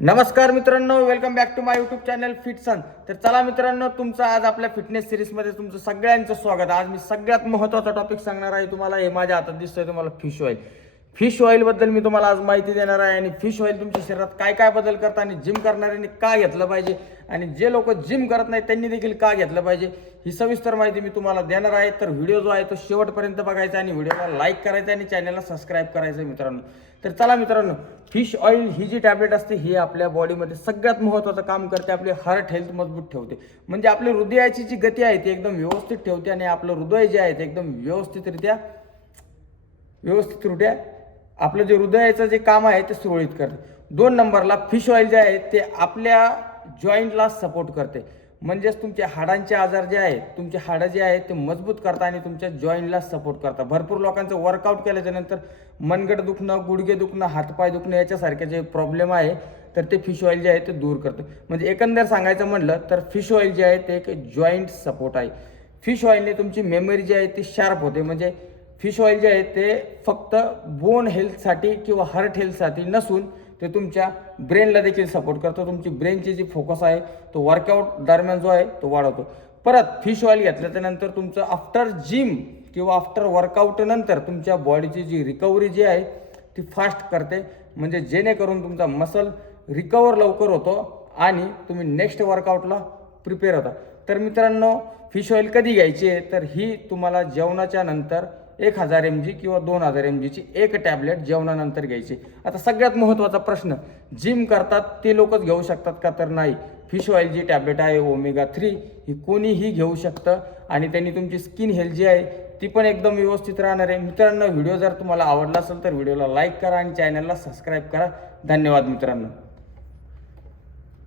नमस्कार मित्रांनो, welcome back to my YouTube channel फिटसन. तर चला मित्रांनो, तुमचं आज आपल्या फिटनेस सिरीजमध्ये तुमचं सगळ्यांचं स्वागत. आज मी सगळ्यात महत्त्वाचा टॉपिक सांगणार आहे तुम्हाला. हे माझ्या हातात दिसतंय तुम्हाला, फिश ऑइल. फिश ऑइलबद्दल मी तुम्हाला आज माहिती देणार आहे. आणि फिश ऑइल तुमच्या शरीरात काय काय बदल करतं आणि जिम करणाऱ्यांनी का घेतलं पाहिजे आणि जे लोक जिम करत नाही त्यांनी देखील का घेतलं पाहिजे, ही सविस्तर माहिती मी तुम्हाला देणार आहे. तर व्हिडिओ जो आहे तो शेवटपर्यंत बघायचा आणि व्हिडिओला लाईक करायचा आणि चॅनलला सबस्क्राईब करायचं मित्रांनो. तर चला मित्रांनो, फिश ऑइल ही जी टॅबलेट असते ही आपल्या बॉडीमध्ये सगळ्यात महत्त्वाचं काम करते. आपले हार्ट हेल्थ मजबूत ठेवते, म्हणजे आपल्या हृदयाची जी गती आहे ती एकदम व्यवस्थित ठेवते आणि आपलं हृदय जे आहे ते एकदम व्यवस्थितरित्या आपलं जे हृदयाचं जे काम आहे ते सुरळीत करते. 2 नंबरला फिश ऑइल जे आहे ते आपल्या जॉईंटला सपोर्ट करते, म्हणजेच तुमचे हाडांचे आजार जे आहेत, तुमचे हाडं जे आहेत ते मजबूत करतात आणि तुमच्या जॉईंटला सपोर्ट करतात. भरपूर लोकांचं वर्कआउट केल्याच्या नंतर मनगट दुखणं, गुडघे दुखणं, हातपाय दुखणं याच्यासारखे जे प्रॉब्लेम आहे तर ते फिश ऑइल जे आहे ते दूर करतं. म्हणजे एकंदर सांगायचं म्हटलं तर फिश ऑइल जे आहे ते एक जॉईंट सपोर्ट आहे. फिश ऑइलने तुमची मेमरी जी आहे ती शार्प होते. म्हणजे फिश ऑइल जे आहे ते फक्त बोन हेल्थसाठी किंवा हार्ट हेल्थसाठी नसून ते तुमच्या ब्रेनला देखील सपोर्ट करतो. तुमची ब्रेनची जी फोकस आहे तो वर्कआउट दरम्यान जो आहे तो वाढवतो. परत फिश ऑइल घेतल्याच्या नंतर तुमचं आफ्टर जिम किंवा आफ्टर वर्कआउट नंतर तुमच्या बॉडीची जी रिकव्हरी जी आहे ती फास्ट करते, म्हणजे जेणेकरून तुमचा मसल रिकवर लवकर होतो आणि तुम्ही नेक्स्ट वर्कआउटला प्रिपेअर होता. तर मित्रांनो, फिश ऑइल कधी घ्यायची आहे तर ही तुम्हाला जेवणाच्या नंतर 1000 mg किंवा 2000 mg ची एक टॅबलेट जेवणानंतर घ्यायची. आता सगळ्यात महत्त्वाचा प्रश्न, जिम करतात ते लोकच घेऊ शकतात का? तर नाही. फिश ऑइल जी टॅबलेट आहे ओमेगा 3 ही कोणीही घेऊ शकतं आणि त्यांनी तुमची स्किन हेल्थ जी आहे ती पण एकदम व्यवस्थित राहणार आहे. मित्रांनो, व्हिडिओ जर तुम्हाला आवडला असेल तर व्हिडिओला लाईक करा आणि चॅनलला सबस्क्राईब करा. धन्यवाद मित्रांनो.